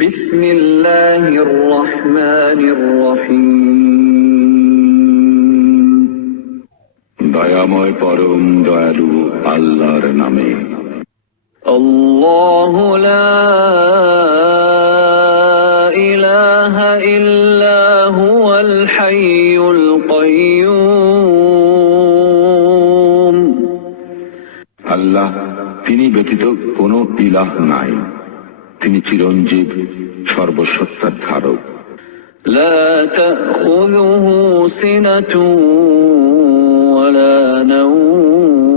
বিসমিল্লাহির রহমানির রহিম। দয়াময় পরম দয়ালু আল্লাহর নামে। আল্লাহু লা ইলাহা ইল্লা হুয়াল হাইয়ুল কাইয়্যুম। আল্লাহ, তিনি ব্যতীত কোনো ইলাহ নাই, তিনি চিরঞ্জীব, সর্বসত্তার ধারক। লা তাখুযুহু সিনাতুন ওয়ালা নাওম।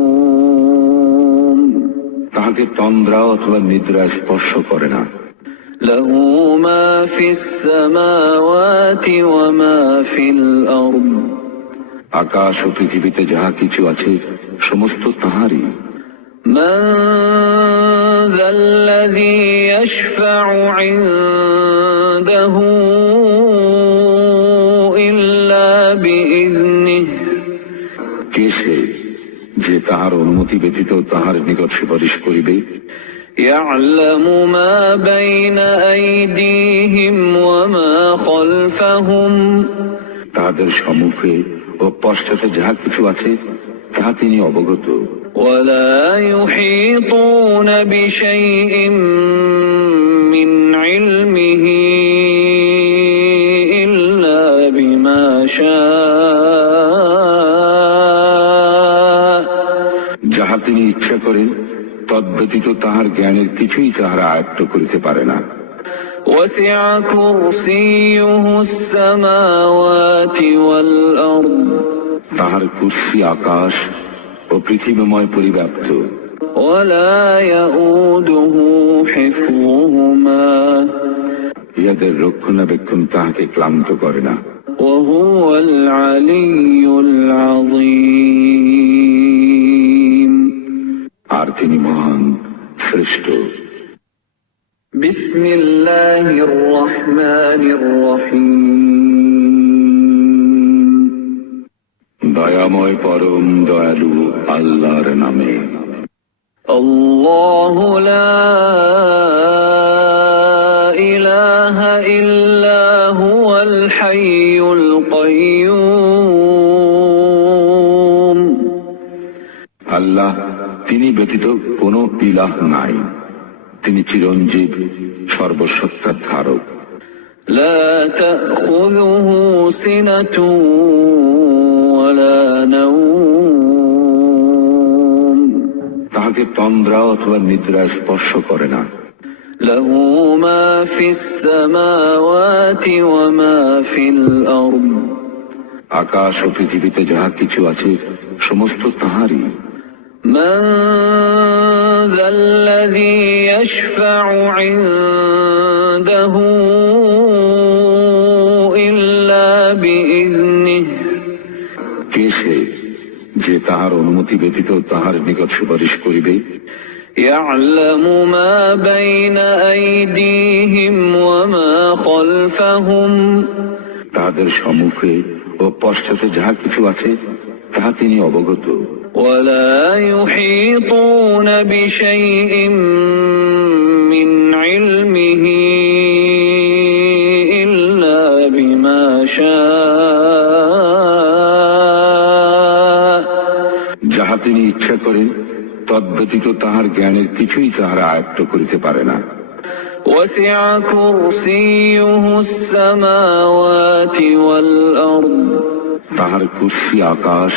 তাহাকে তন্দ্রা অথবা নিদ্রা স্পর্শ করে না। লাহু মা ফিস সামাওয়াতি ওয়া মা ফিল আরদ। আকাশ ও পৃথিবীতে যাহা কিছু আছে সমস্ত তাহারই। মান যাল্লাযী ইয়াশফাউ ইনদাহু ইল্লা বিইযনিহি। কে সে যে তাহার অনুমতি ব্যতীত তাহার নিকট সুপারিশ করিবে? ইয়া'লামু মা বাইনা আইদিহিম ওয়া মা খালফাহুম। তাহাদের সম্মুখে ও পশ্চাতে যাহা কিছু আছে তাহা তিনি অবগত। ওয়ালা ইউহীতুনা বিশাইইন মিন ইলমিহি ইল্লা বিমা শাআ। যাহা তিনি ইচ্ছা করেন তদ্ব্যতীত তাহার জ্ঞানের কিছুই তাহারা আয়ত্ত করিতে পারে না। ওয়াসি'a কুরসিয়ুহুস সামাওয়াতি ওয়াল আরদ। তাহার কুরসি আকাশ ও পৃথিবীময় পরিব্যাপ্ত। ওয়ালা ইয়াউদুহু হিফযুহুমা। ইহাদের রক্ষণাবেক্ষণ তাহাকে ক্লান্ত করে না। ওয়া হুয়াল আলিয়্যুল আযীম। আর তিনি মহান, শ্রেষ্ঠ। বিসমিল্লাহির রহমানির রহিম। দয়াময় পরম দয়ালু আল্লাহর নামে। আল্লাহু লা ইলাহা ইল্লা হুয়াল হাইয়ুল কাইয়্যুম। আল্লাহ, তিনি ব্যতীত কোনো ইলাহ নাই, তিনি চিরঞ্জীব, সর্বসত্তার ধারক। লা তাখুযুহু সিনাতুন ওয়ালা নাওম। তাহাকে তন্দ্রা অথবা নিদ্রা স্পর্শ করে না। লাহু মা ফিস সামাওয়াতি ওয়া মা ফিল আরদ। আকাশ ও পৃথিবীতে যাহা কিছু আছে সমস্ত তাহারই। মান যাল্লাযী ইয়াশফাউ ইনদাহু ইল্লা বিইযনিহি। কে সে যে তাহার অনুমতি ব্যতীত তাহার নিকট সুপারিশ করিবে? ইয়া'লামু মা বাইনা আইদিহিম ওয়া মা খালফাহুম। তাহাদের সম্মুখে ও পশ্চাতে যাহা কিছু আছে তাহা তিনি অবগত। ওয়ালা ইউহীতুনা বিশাইইন মিন ইলমিহি ইল্লা বিমা শাআ। যাহা তিনি ইচ্ছা করেন তদ্ব্যতীত তাহার জ্ঞানের কিছুই তাহারা আয়ত্ত করিতে পারে না। ওয়াসি'a কুরসিয়ুহুস সামাওয়াতি ওয়াল আরদ। তাহার কুরসি আকাশ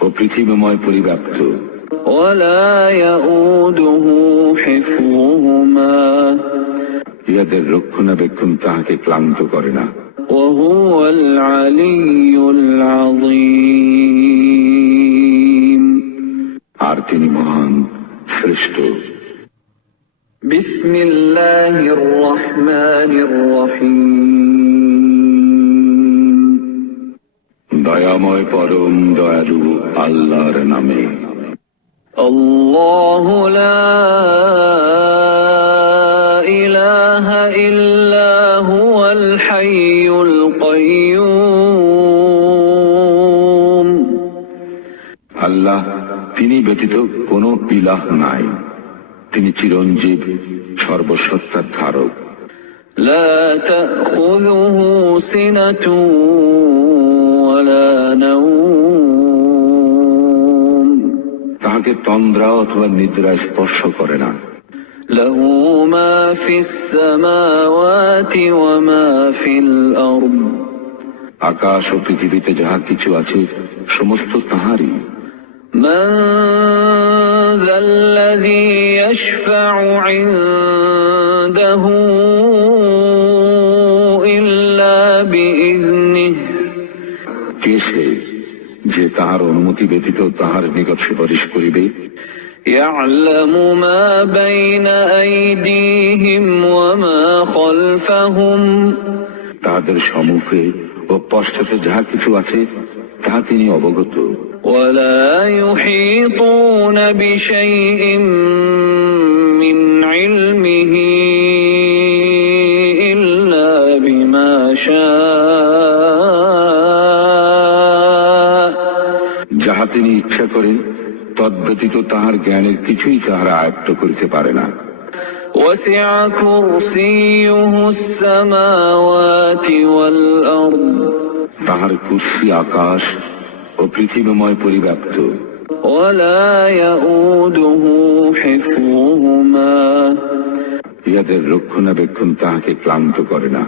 ও পৃথিবীময় পরিব্যাপ্ত। ওয়ালা ইয়াউদুহু হিফযুহুমা। ইহাদের রক্ষণাবেক্ষণ তাহাকে ক্লান্ত করে না। ওয়া হুয়াল আলিয়্যুল আযীম। আর তিনি মহান, শ্রেষ্ঠ। বিসমিল্লাহির রহমানির রহিম। দয়াময় পরম দয়ালু আল্লাহর নামে। আল্লাহু লা ইলাহা ইল্লা হুয়াল হাইয়ুল কাইয়্যুম। আল্লাহ, তিনি ব্যতীত কোনো ইলাহ নাই, তিনি চিরঞ্জীব, সর্বসত্তার ধারক। لا تأخذه سنة ولا نوم তাহাকে তন্দ্রা অথবা নিদ্রা স্পর্শ করে না। له ما في السماوات وما في الأرض আকাশ ও পৃথিবীতে যাহা কিছু আছে সমস্ত তাহারই। من ذا الذي يشفع عنده إلا بإذنه কে সে যে তাহার অনুমতি ব্যতীত তাহার নিকট সুপারিশ করিবে? يعلم ما بين أيديهم وما خلفهم তাহাদের সম্মুখে ও পশ্চাতে যাহা কিছু আছে তাহা তিনি অবগত। ولا يحيطون بشيء من علمه إلا بما شاء যাহা তিনি ইচ্ছা করেন তদ্ব্যতীত তাহার জ্ঞানের কিছুই তাহারা আয়ত্ত করিতে পারে না। وسع كرسيه السماوات والأرض তাহার কুর্সি আকাশ ও পৃথিবীময় পরিব্যাপ্ত। ولا يؤوده حفظهما ইহাদের রক্ষণাবেক্ষণ তাহাকে ক্লান্ত করে না।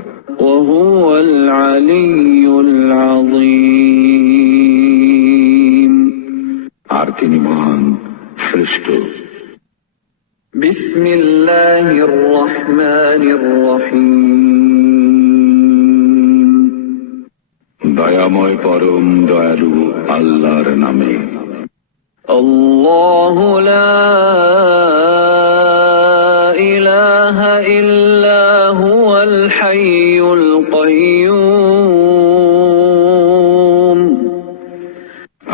وهو العلي العظيم আর তিনি মহান শ্রেষ্ঠ। بسم الله الرحمن الرحيم দয়াময় পরম দয়ালু আল্লাহর নামে। الله لا إله إلا هو الحي القيوم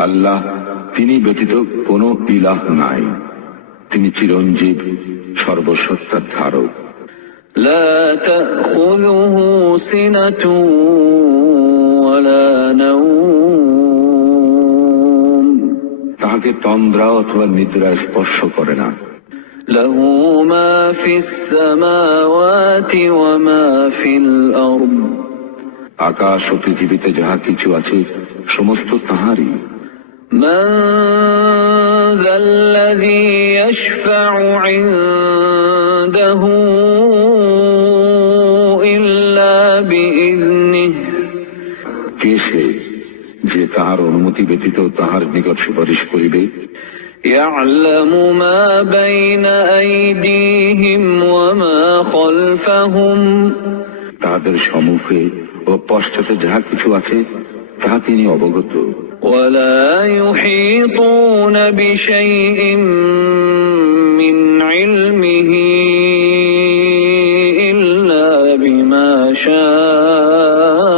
আল্লাহ তিনি ব্যতীত কোনো ইলাহ নাই, তিনি চিরঞ্জীব সর্বসত্তার ধারক। لا تأخذه سنة ولا نوم তাহাকে তন্দ্রা অথবা নিদ্রা স্পর্শ করে না। له ما في السماوات وما في الأرض আকাশ ও পৃথিবীতে যাহা কিছু আছে সমস্ত তাহারই। من ذا الذي يشفع عنده إلا بإذنه কে সে যে তাহার অনুমতি ব্যতীত তাহার নিকট সুপারিশ করিবে? يعلم ما بين أيديهم وما خلفهم তাহাদের সম্মুখে ও পশ্চাতে যাহা কিছু আছে তাহা তিনি অবগত। ولا يحيطون بشيء من علمه إلا بما شاء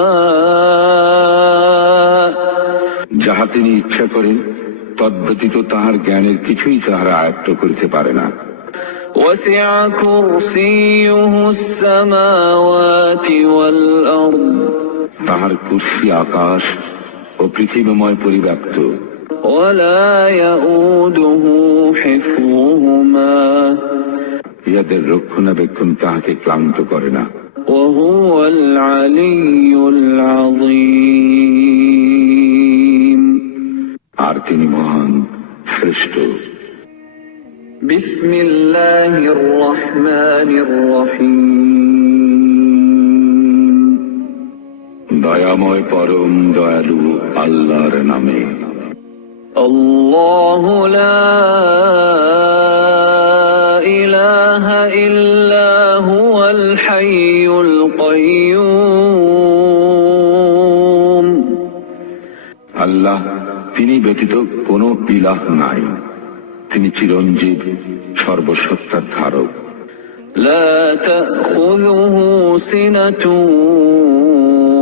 যাহা তিনি ইচ্ছা করেন তদ্ব্যতীত তাহার জ্ঞানের কিছুই তাহারা আয়ত্ত করিতে পারে না। وسع كرسيه السماوات والأرض তাহার কুর্সি আকাশ ও পৃথিবীময় পরিব্যাপ্ত। ولا يؤوده حفظهما ইহাদের রক্ষণাবেক্ষণ তাহাকে ক্লান্ত করে না। وهو العلي العظيم আর তিনি মহান শ্রেষ্ঠ। بسم الله الرحمن الرحيم দয়াময় পরম দয়ালু আল্লাহর নামে। الله لا إله إلا هو الحي القيوم আল্লাহ তিনি ব্যতীত কোনো ইলাহ নাই, তিনি চিরঞ্জীব সর্বসত্তার ধারক। لا تأخذه سنة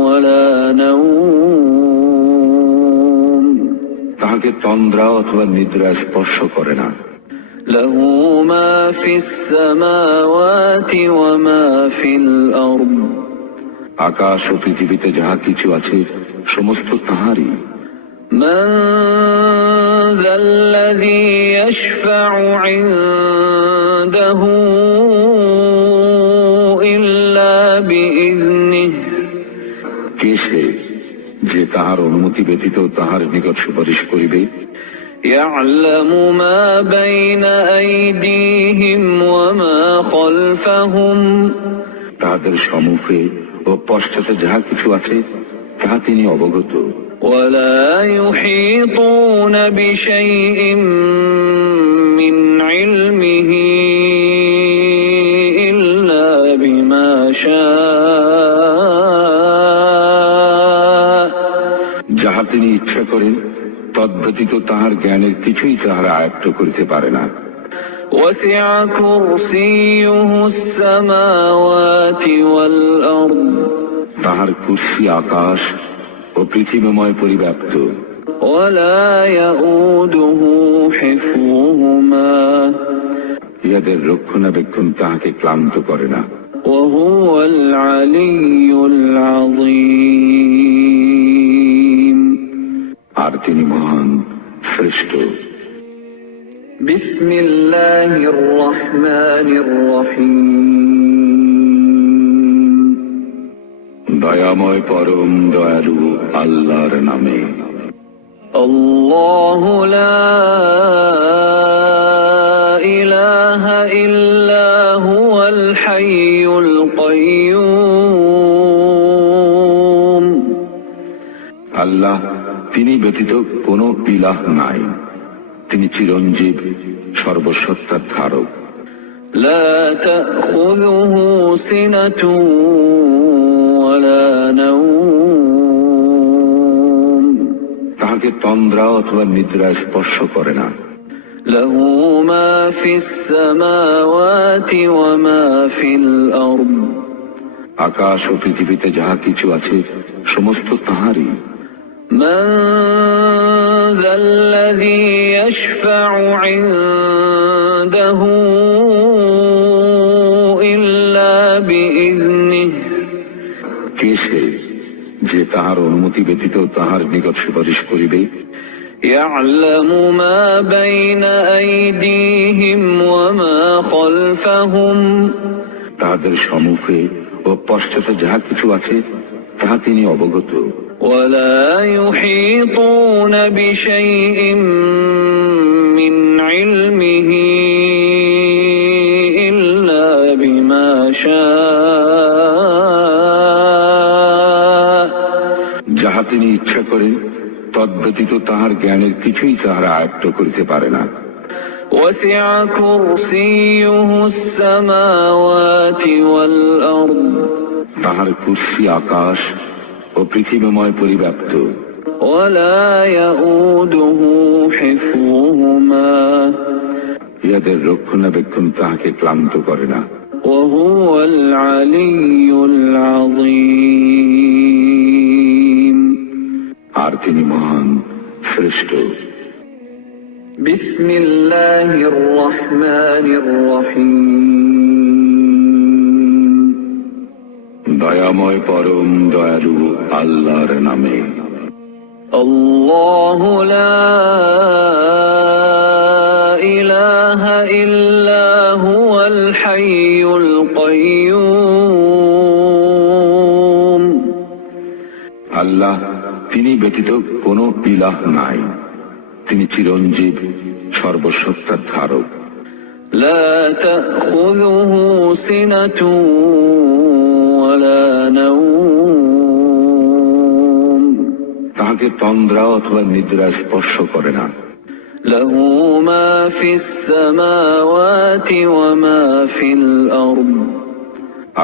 ولا نوم তাহাকে তন্দ্রা অথবা নিদ্রা স্পর্শ করে না। له ما في السماوات وما في الأرض আকাশ ও পৃথিবীতে যাহা কিছু আছে সমস্ত তাহারই। من ذا الذي يشفع عنده إلا بإذنه কে সে যে তাহার অনুমতি ব্যতীত তাহার নিকট সুপারিশ করিবে? يعلم ما بين أيديهم وما خلفهم তাহাদের সম্মুখে ও পশ্চাতে যাহা কিছু আছে তাহা তিনি অবগত। ولا يحيطون بشيء من علمه إلا بما شاء যাহা তিনি ইচ্ছা করেন তদ্ব্যতীত তাহার জ্ঞানের কিছুই তাহারা আয়ত্ত করিতে পারে না। وسع كرسيه السماوات والأرض তাহার কুরসি আকাশ ও পৃথিবীময় পরিব্যাপ্ত। ولا يؤوده حفظهما ইহাদের রক্ষণাবেক্ষণ তাহাকে ক্লান্ত করে না। وهو العلي العظيم আর তিনি মহান শ্রেষ্ঠ। بسم الله الرحمن الرحيم দয়াময় পরম দয়ালু আল্লাহর নামে। الله لا إله إلا هو الحي القيوم আল্লাহ তিনি ব্যতীত কোনো ইলাহ নাই, তিনি চিরঞ্জীব সর্বসত্তার ধারক। لا تأخذه سنة ولا نوم তাহাকে তন্দ্রা অথবা নিদ্রা স্পর্শ করে না। له ما في السماوات وما في الأرض আকাশ ও পৃথিবীতে যাহা কিছু আছে সমস্ত তাহারই। من ذا الذي يشفع عنده إلا بإذنه কে সে যে তাহার অনুমতি ব্যতীত তাহার নিকট সুপারিশ করিবে? يعلم ما بين أيديهم وما خلفهم তাহাদের সম্মুখে ও পশ্চাতে যাহা কিছু আছে তাহা তিনি অবগত। ولا يحيطون بشيء من علمه إلا بما شاء যাহা তিনি ইচ্ছা করেন তদ্ব্যতীত তাহার জ্ঞানের কিছুই তাহারা আয়ত্ত করিতে পারে না। وسع كرسيه السماوات والأرض তাহার কুরসি আকাশ ও পৃথিবীময় পরিব্যাপ্ত। ولا يؤوده حفظهما ইহাদের রক্ষণাবেক্ষণ তাহাকে ক্লান্ত করে না। وهو العلي العظيم আর তিনি মহান শ্রেষ্ঠ। بسم الله الرحمن الرحيم দয়াময় পরম দয়ালু আল্লাহর নামে। الله لا إله إلا هو الحي القيوم আল্লাহ তিনি ব্যতীত কোনো ইলাহ নাই, তিনি চিরঞ্জীব সর্বসত্তার ধারক। لا تأخذه سنة ولا نوم তাহাকে তন্দ্রা অথবা নিদ্রা স্পর্শ করে না। له ما في السماوات وما في الأرض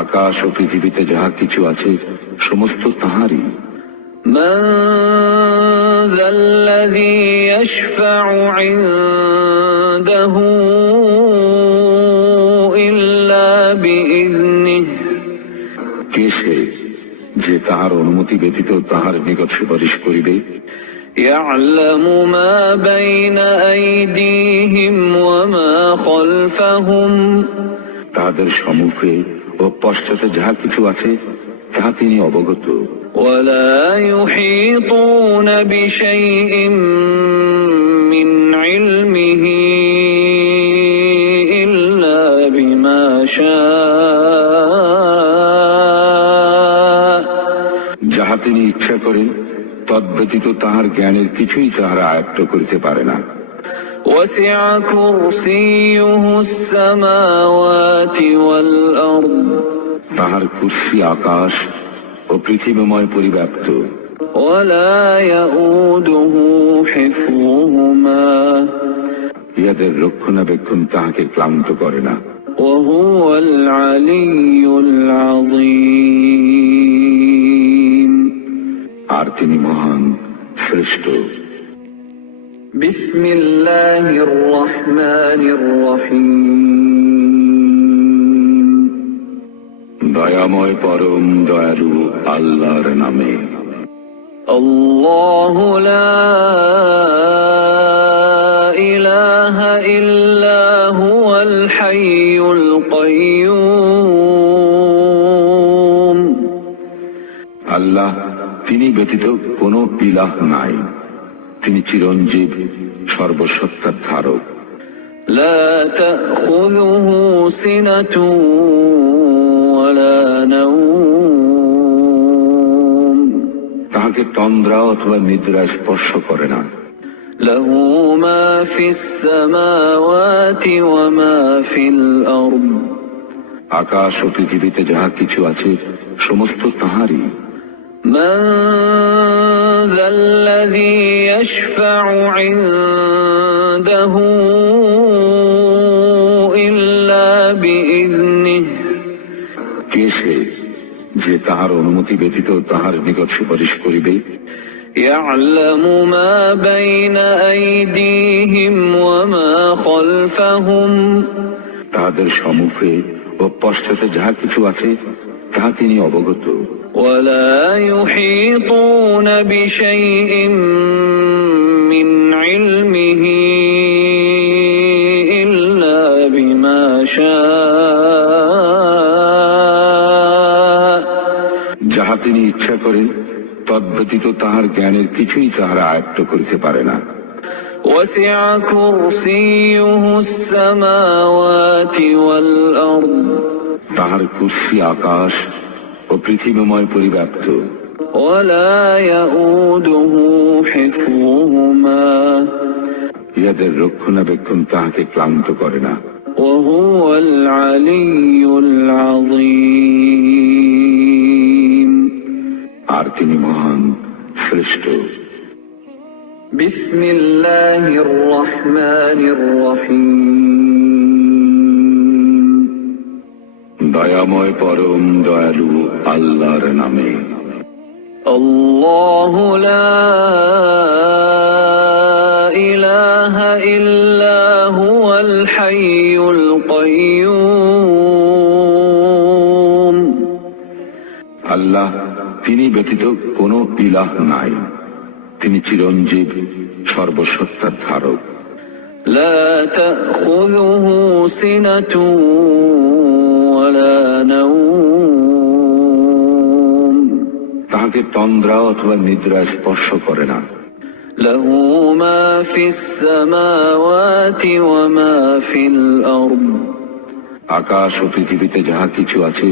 আকাশ ও পৃথিবীতে যাহা কিছু আছে সমস্ত তাহারই। من ذا الذي يشفع عنده إلا بإذنه কে সে যে তাহার অনুমতি ব্যতীত তাহার নিকট সুপারিশ করিবে? يعلم ما بين أيديهم وما خلفهم তাহাদের সম্মুখে ও পশ্চাতে যাহা কিছু আছে তাহা তিনি অবগত। ولا يحيطون بشيء من علمه إلا بما شاء যাহা তিনি ইচ্ছা করেন তদ্ব্যতীত তাহার জ্ঞানের কিছুই তাহারা আয়ত্ত করিতে পারে না। وسع كرسيه السماوات والأرض তাহার কুরসি আকাশ ও পৃথিবীময় পরিব্যাপ্ত। ولا يؤوده حفظهما ইহাদের রক্ষণাবেক্ষণ তাহাকে ক্লান্ত করে না। وهو العلي العظيم আর তিনি মহান, শ্রেষ্ঠ। بسم الله الرحمن الرحيم দয়াময় পরম দয়ালু আল্লাহর নামে। الله لا إله إلا هو الحي القيوم আল্লাহ, তিনি ব্যতীত কোনো ইলাহ নাই। তিনি চিরঞ্জীব, সর্বসত্তার ধারক। لا تأخذه سنة ولا نوم তাহাকে তন্দ্রা অথবা নিদ্রা স্পর্শ করে না। له ما في السماوات وما في الأرض আকাশ ও পৃথিবীতে যাহা কিছু আছে সমস্ত তাহারই। من ذا الذي يشفع عنده إلا بإذنه কে সে যে তাহার অনুমতি ব্যতীত তাহার নিকট সুপারিশ করিবে? يعلم ما بين أيديهم وما خلفهم তাহাদের সম্মুখে ও পশ্চাতে যাহা কিছু আছে তাহা তিনি অবগত। ولا يحيطون بشيء من علمه إلا بما شاء যাহা তিনি ইচ্ছা করেন তদ্ব্যতীত তাহার জ্ঞানের কিছুই তাহারা আয়ত্ত করিতে পারে না। وسع كرسيه السماوات والأرض তাহার কুরসি আকাশ ও পৃথিবীময় পরিব্যাপ্ত। ولا يؤوده حفظهما ইহাদের রক্ষণাবেক্ষণ তাহাকে ক্লান্ত করে না। وهو العلي العظيم আর তিনি মহান, শ্রেষ্ঠ। بسم الله الرحمن الرحيم দয়াময় পরম দয়ালু আল্লাহর নামে। الله لا إله إلا هو الحي القيوم আল্লাহ, তিনি ব্যতীত কোনো ইলাহ নাই। তিনি চিরঞ্জীব, সর্বসত্তার ধারক। لا تأخذه سنة ولا نوم তাহাকে তন্দ্রা অথবা নিদ্রা স্পর্শ করে না। له ما في السماوات وما في الأرض আকাশ ও পৃথিবীতে যাহা কিছু আছে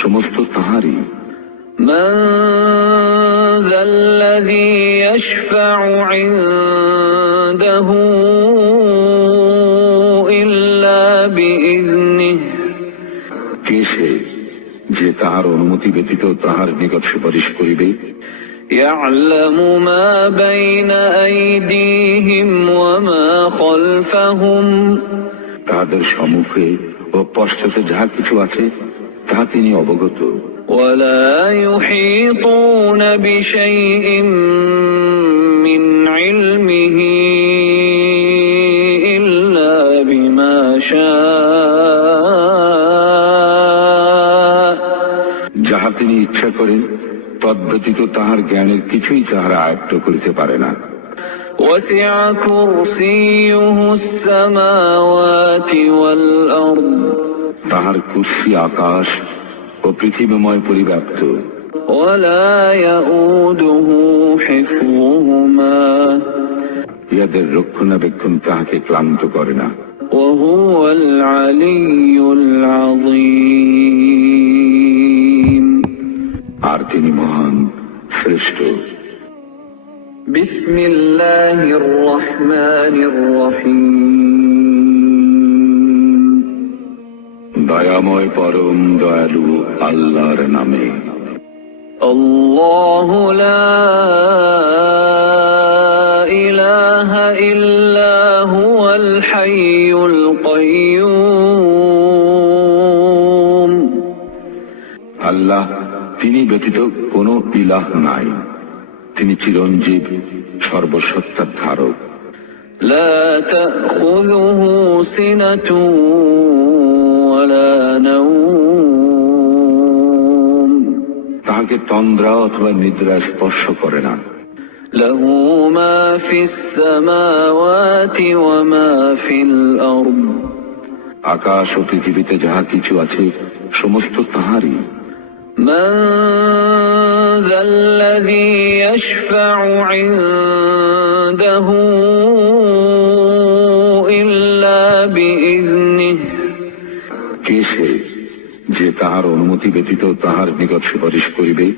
সমস্ত তাহারই। من ذا الذي يشفع عنده إلا بإذنه কে সে যে তাহার অনুমতি ব্যতীত তাহার নিকট সুপারিশ করিবে? يعلم ما بين أيديهم وما خلفهم তাহাদের সম্মুখে ও পশ্চাতে যাহা কিছু আছে তাহা তিনি অবগত। ولا يحيطون بشيء من علمه إلا بما شاء যাহা তিনি ইচ্ছা করেন তদ্ব্যতীত তাহার জ্ঞানের কিছুই তাহারা আয়ত্ত করিতে পারে না। وسع كرسيه السماوات والأرض তাহার কুরসি আকাশ ও পৃথিবীময় পরিব্যাপ্ত। ولا يؤوده حفظهما ইহাদের রক্ষণাবেক্ষণ তাহাকে ক্লান্ত করে না। وهو العلي العظيم আর তিনি মহান, শ্রেষ্ঠ। বিসমিল্লাহির রহমানির রহিম। দয়াময় পরম দয়ালু আল্লাহর নামে। আল্লাহু লা ইলাহা ইল্লা হুয়াল হাইয়ুল কাইয়্যুম। আল্লাহ, তিনি ব্যতীত কোনো ইলাহ নাই, তিনি চিরঞ্জীব, সর্বসত্তার ধারক। লা তাখুযুহু সিনাতুন ওয়ালা নাওম। তাহাকে তন্দ্রা অথবা নিদ্রা স্পর্শ করে না। লাহু মা ফিস সামাওয়াতি ওয়া মা ফিল আরদ। আকাশ ও পৃথিবীতে যাহা কিছু আছে সমস্ত তাহারই। মান যাল্লাযী ইয়াশফা'ু ইনদাহু ইল্লা বিইযনিহি। কে সে যে তাহার অনুমতি ব্যতীত তাহার নিকট সুপারিশ করিবে?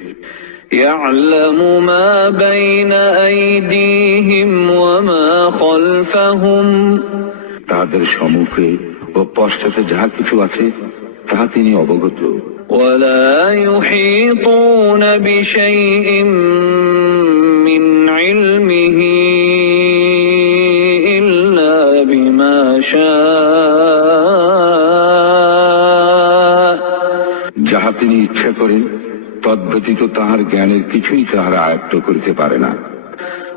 ইয়া'লামু মা বাইনা আইদিহিম ওয়া মা খালফাহুম। তাহাদের সম্মুখে ও পশ্চাতে যাহা কিছু আছে তাহা তিনি অবগত। ولا يحيطون بشيء من علمه إلا بما شاء। যাহা তিনি ইচ্ছা করেন তদ্ব্যতীত তাহার জ্ঞানের কিছুই তাহারা আয়ত্ত করিতে পারে না।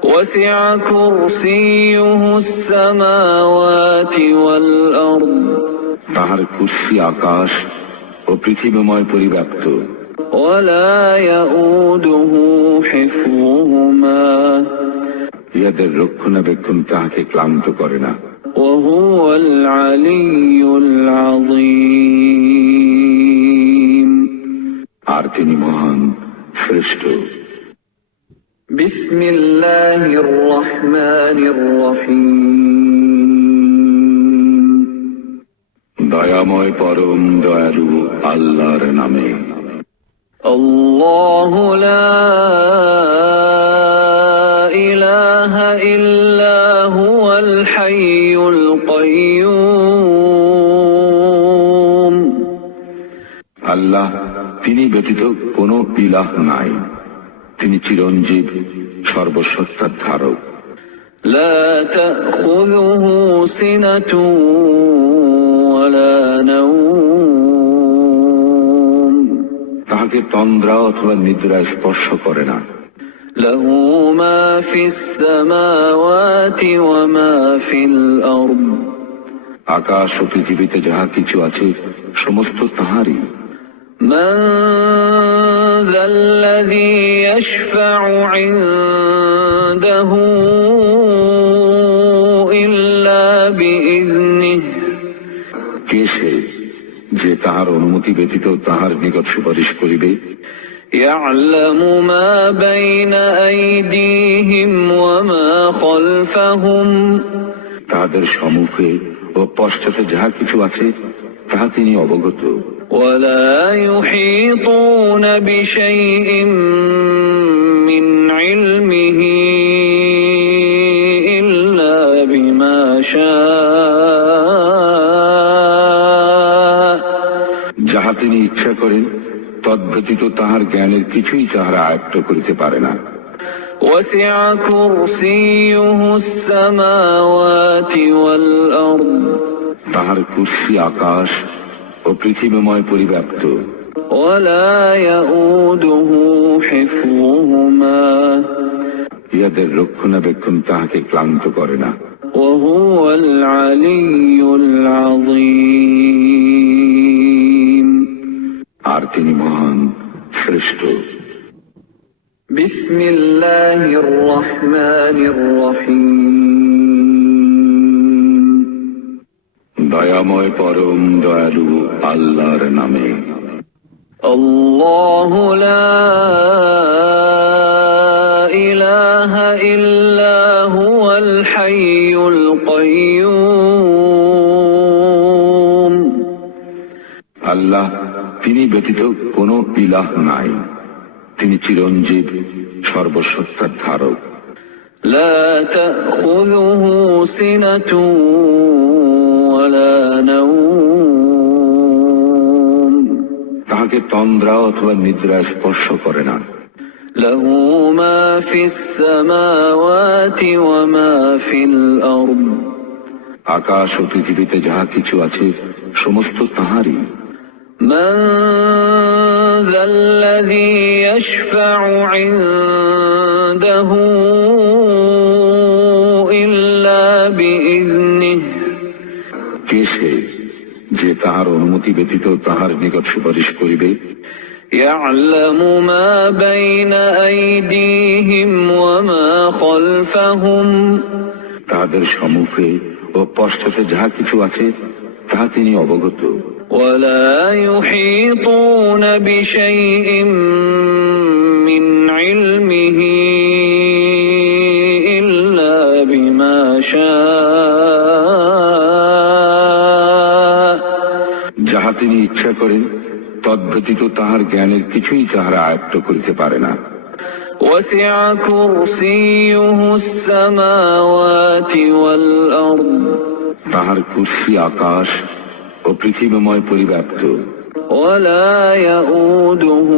وسع كرسيه السماوات والأرض। তাহার কুর্সি আকাশ ও পৃথিবীময় পরিব্যাপ্ত। ولا يؤوده حفظهما। ইহাদের রক্ষণাবেক্ষণ তাহাকে ক্লান্ত করে না। وهو العلي العظيم। আর তিনি মহান, শ্রেষ্ঠ। বিসমিল্লাহির রহমানির রহিম। দয়াময় পরম দয়ালু আল্লাহর নামে। আল্লাহু লা ইলাহা ইল্লা হুয়াল হাইয়ুল কাইয়্যুম। আল্লাহ, তিনি ব্যতীত কোনো ইলাহ নাই, তিনি চিরঞ্জীব, সর্বসত্তার ধারক। লা তাখুযুহু সিনাতুন ওয়ালা নাওম। তাহাকে তন্দ্রা অথবা নিদ্রা স্পর্শ করে না। লাহু মা ফিস সামাওয়াতি ওয়া মা ফিল আরদ। আকাশ ও পৃথিবীতে যাহা কিছু আছে সমস্ত তাহারই। মান যাল্লাযী ইয়াশফা'ু ইনদাহু ইল্লা বিইযনিহি। কে সে যে তাহার অনুমতি ব্যতীত তাহার নিকট সুপারিশ করিবে? ইয়া'লামু মা বাইনা আইদিহিম ওয়া মা খালফাহুম। তাহাদের সম্মুখে ও পশ্চাতে যাহা কিছু আছে তাহা তিনি অবগত। ولا يحيطون بشيء من علمه إلا بما شاء। যাহা তিনি ইচ্ছা করেন তদ্ব্যতীত তাহার জ্ঞানের কিছুই তাহারা আয়ত্ত করিতে পারে না। وسع كرسيه السماوات والأرض। তাহার কুর্সি আকাশ ও পৃথিবীময় পরিব্যাপ্ত। ولا يؤوده حفظهما। ইহাদের রক্ষণাবেক্ষণ তাহাকে ক্লান্ত করে না। وهو العلي العظيم। আর তিনি মহান, শ্রেষ্ঠ। বিসমিল্লাহির রহমানির রহিম। দয়াময় পরম দয়ালু আল্লাহর নামে। আল্লাহু লা ইলাহা ইল্লা হুয়াল হাইয়ুল কাইয়্যুম। আল্লাহ, তিনি ব্যতীত কোনো ইলাহ নাই, তিনি চিরঞ্জীব, সর্বসত্তার ধারক। لا تأخذه سنة ولا نوم তাহাকে তন্দ্রা অথবা নিদ্রা স্পর্শ করে না। له ما في السماوات وما في الأرض আকাশ ও পৃথিবীতে যাহা কিছু আছে সমস্ত তাহারই। من ذا الذي يشفع عنده إلا بإذنه কে সে যে তাহার অনুমতি ব্যতীত তাহার নিকট সুপারিশ করিবে? يعلم ما بين أيديهم وما خلفهم তাহাদের সম্মুখে ও পশ্চাতে যাহা কিছু আছে তাহা তিনি অবগত। ولا يحيطون بشيء من علمه إلا بما شاء যাহা তিনি ইচ্ছা করেন তদ্ব্যতীত তাহার জ্ঞানের কিছুই তাহারা আয়ত্ত করিতে পারে না। وسع كرسيه السماوات والأرض তাহার কুরসি আকাশ ও পৃথিবীময় পরিব্যাপ্ত। ولا يؤوده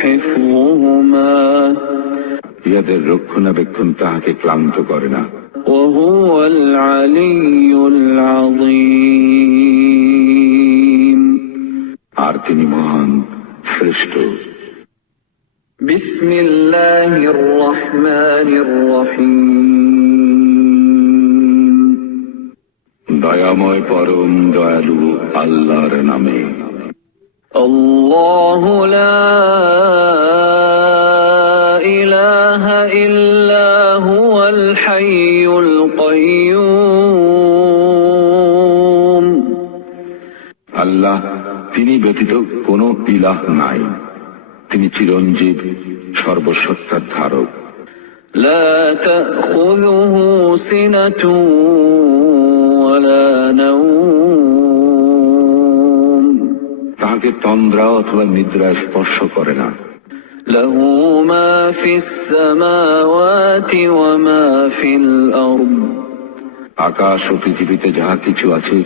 حفظهما ইহাদের রক্ষণাবেক্ষণ তাহাকে ক্লান্ত করে না। وهو العلي العظيم আর তিনি মহান, শ্রেষ্ঠ। بسم الله الرحمن الرحيم দয়াময় পরম দয়ালু আল্লাহর নামে। الله لا إله إلا هو الحي القيوم আল্লাহ তিনি ব্যতীত কোনো ইলাহ নাই। তিনি চিরঞ্জীব, সর্বসত্তার ধারক। لا تأخذه سنة ولا نوم তাহাকে তন্দ্রা অথবা নিদ্রা স্পর্শ করে না। له ما في السماوات وما في الأرض আকাশ ও পৃথিবীতে যাহা কিছু আছে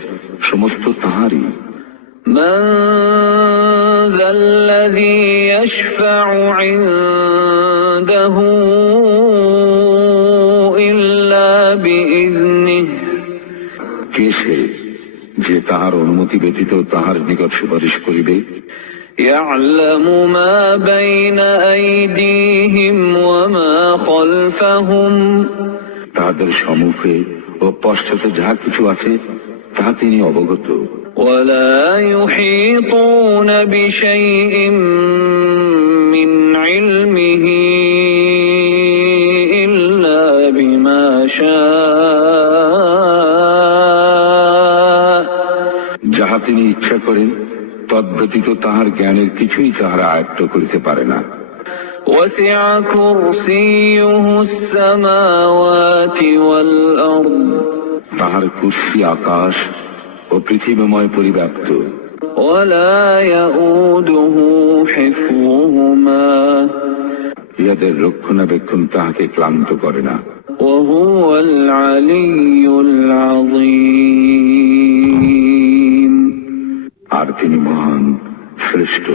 সমস্ত তাহারই। من ذا الذي يشفع عنده إلا بإذنه কে সে যে তাহার অনুমতি ব্যতীত তাহার নিকট সুপারিশ করিবে? يعلم ما بين أيديهم وما خلفهم তাহাদের সম্মুখে ও পশ্চাতে যাহা কিছু আছে তাহা তিনি অবগত। ولا يحيطون بشيء من علمه إلا بما شاء যাহা তিনি ইচ্ছা করেন তদ্ব্যতীত তাহার জ্ঞানের কিছুই তাহারা আয়ত্ত করিতে পারে না। وسع كرسيه السماوات والأرض তাহার কুরসি আকাশ ও পৃথিবীময় পরিব্যাপ্ত। ولا يؤوده حفظهما ইহাদের রক্ষণাবেক্ষণ তাহাকে ক্লান্ত করে না। وهو العلي العظيم আর তিনি মহান, শ্রেষ্ঠ।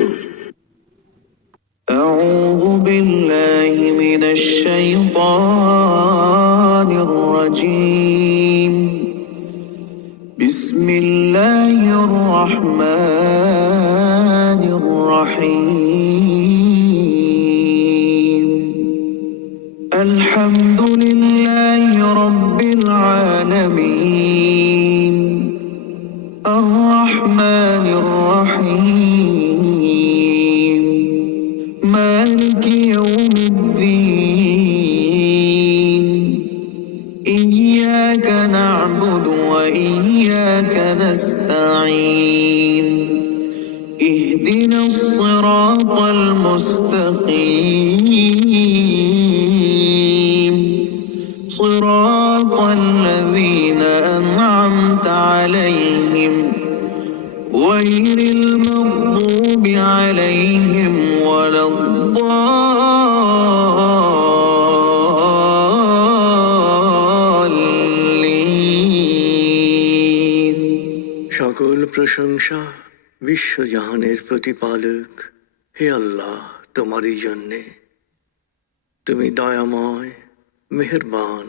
أعوذ بالله من الشيطان الرجيم بسم الله الرحمن الرحيم الحمد لله رب العالمين الرحمن الرحيم مالك يوم الدين إياك نعبد وإياك نستعين اهدنا الصراط المستقيم صراط الذين أنعمت عليهم غير المغضوب عليهم ولا الضالين প্রশংসা বিশ্বজাহানের প্রতিপালক হে আল্লাহ তোমারই জন্যে। তুমি দয়াময়, মেহেরবান,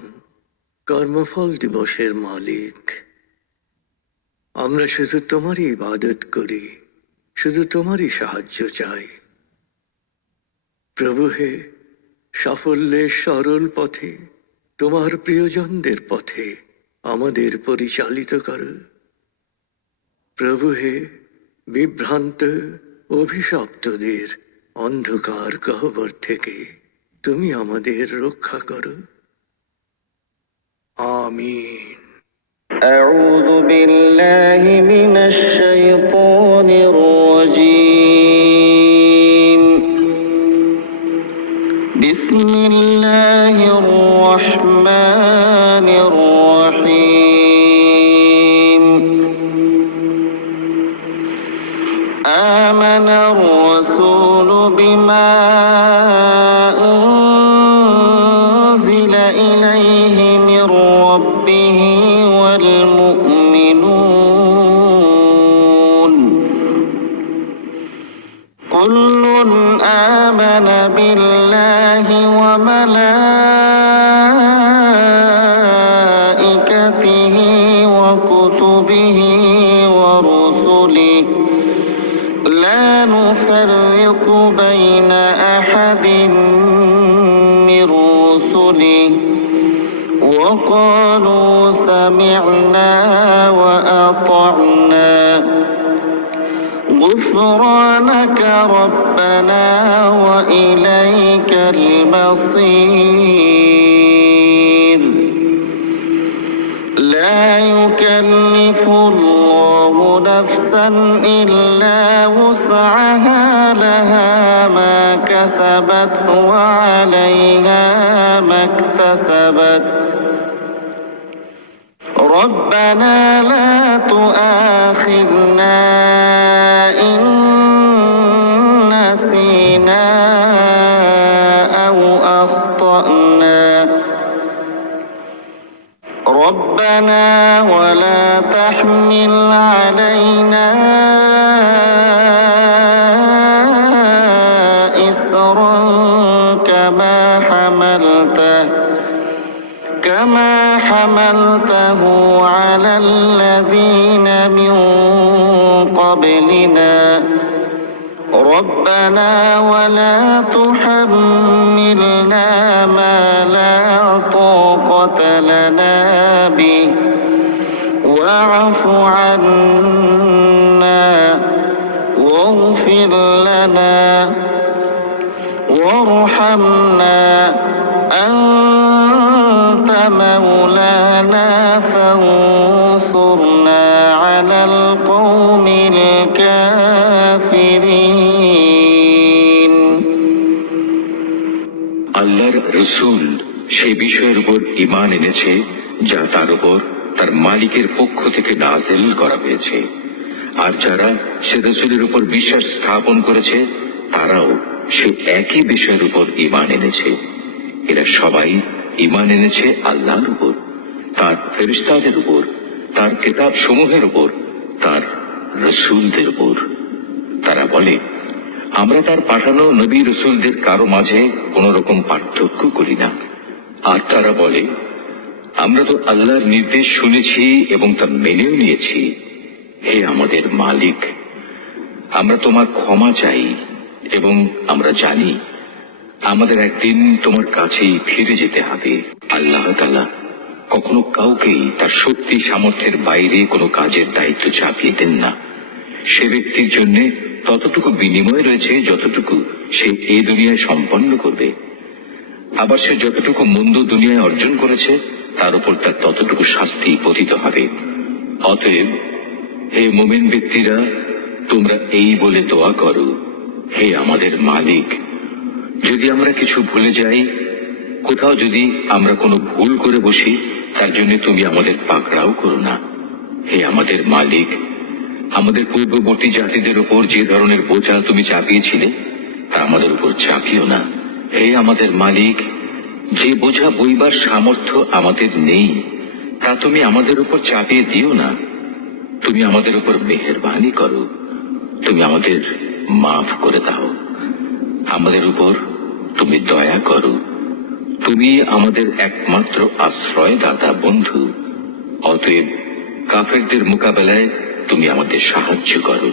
কর্মফল দিবসের মালিক। আমরা শুধু তোমারই ইবাদত করি, শুধু তোমারই সাহায্য চাই। প্রভু হে, সাফল্যের সরল পথে, তোমার প্রিয়জনদের পথে আমাদের পরিচালিত করো। প্রভু হে, বিভ্রান্ত অভিশপ্তদের অন্ধকার গহ্বর থেকে তুমি আমাদের রক্ষা করো। আমিন। أعوذ بالله من الشيطان الرجيم. بسم الله الرحمن الرحيم. آمن الرسول بما أنزل إليه من ربه والمؤمنون كل آمن بالله وملائكته وكتبه ورسله لا نفرق بين أحد من رسله وقالوا سمعنا وأطعنا غفرانك ربنا وإليك المصير. لا يكلف الله نفسا إلا وسعها لها ما كسبت وعليها ما اكتسبت. ربنا لا تؤاخذنا إن نسينا أو أخطأنا. ربنا ولا تحمل علينا إصرا كما حملته على الذين من قبلنا. ربنا ولا تحملنا ما لا طاقة لنا به واعف عنا واغفر لنا وارحمنا أنت مولانا فانصرنا على القوم الكافرين. আল্লাহর রসুল সেই বিষয়ের উপর ঈমান এনেছে যা তার উপর তার মালিকের পক্ষ থেকে নাযিল করা হয়েছে, আর যারা সে রসুলের উপর বিশ্বাস স্থাপন করেছে তারাও সে একই বিষয়ের উপর ঈমান এনেছে। এরা সবাই ঈমান এনেছে আল্লাহর উপর, তার ফেরেশতাদের উপর, তার কিতাব সমূহের উপর, তার রসুলদের উপর। তারা বলে, আমরা তার পাঠানো নবী রসুলদের কারো মাঝে কোন রকম পার্থক্য করি না। আর তারা বলে, আমরা তো আল্লাহর নির্দেশ শুনেছি এবং তা মেনেও নিয়েছি। হে আমাদের মালিক, আমরা তোমার ক্ষমা চাই এবং আমরা জানি আমাদের একদিন তোমার কাছেই ফিরে যেতে হবে। আল্লাহ তাআলা কখনো কাউকেই তার শক্তি সামর্থ্যের বাইরে কোনো কাজের দায়িত্ব চাপিয়ে দেন না। সে ব্যক্তির জন্য ততটুকু বিনিময় রয়েছে যতটুকু সে এই দুনিয়ায় সম্পন্ন করবে, আবার সে যতটুকু মন্দ দুনিয়ায় অর্জন করেছে তার উপর তার ততটুকু শাস্তি পতিত হবে। অতএব হে মুমিন ব্যক্তিরা, তোমরা এই বলে দোয়া করো, হে আমাদের মালিক, যদি আমরা কিছু ভুলে যাই, কোথাও যদি আমরা কোনো ভুল করে বসি, তার জন্য তুমি আমাদের পাকড়াও করো না। হে আমাদের মালিক, আমাদের পূর্ববর্তী জাতিদের উপর যে ধরনের বোঝা তুমি চাপিয়েছিলে তা আমাদের উপর চাপিও না। হে আমাদের মালিক, যে বোঝা বইবার সামর্থ্য আমাদের নেই তা তুমি আমাদের উপর চাপিয়ে দিও না। তুমি আমাদের উপর মেহেরবানি করো, তুমি আমাদের মাফ করে দাও, আমাদের উপর তুমি দয়া করো, তুমি আমাদের একমাত্র আশ্রয়দাতা বন্ধু, অতএব কাফেরদের মোকাবেলায় তুমি আমাদের সাহায্য করো।